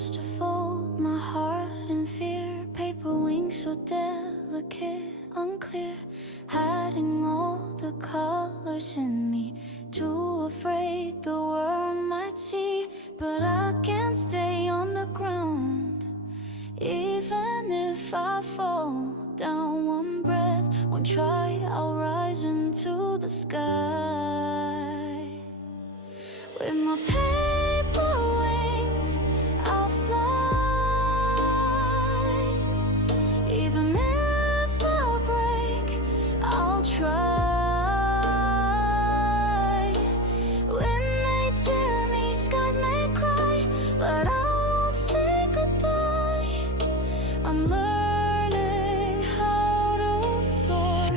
used to fold my heart in fear. Paper wings so delicate, unclear, hiding all the colors in me. Too afraid the world might see, but I can't stay on the ground. Even if I fall down one breath, one try, I'll rise into the sky. With my paper wings, I'll fly. Even if I break, I'll try. Wind may tear me, skies may cry, but I won't say goodbye. I'm learning how to soar.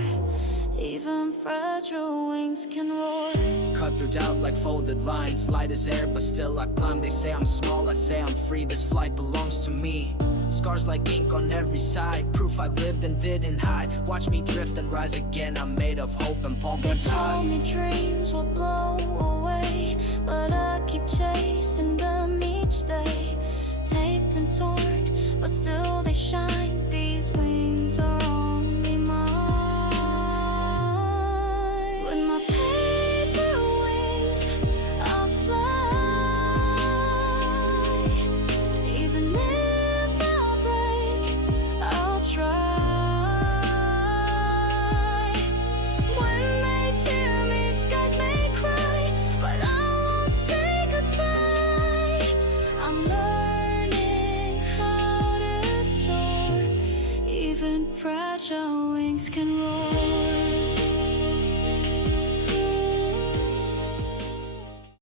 Even fragile wings can roar. Cut through doubt like folded lines, light as air but still I climb. They say I'm small, I say I'm free, this flight belongs to me. Scars like ink on every side, proof I lived and didn't hide. Watch me drift and rise again, I'm made of hope and palm They pride. told me dreams will blow away, but I keep chasing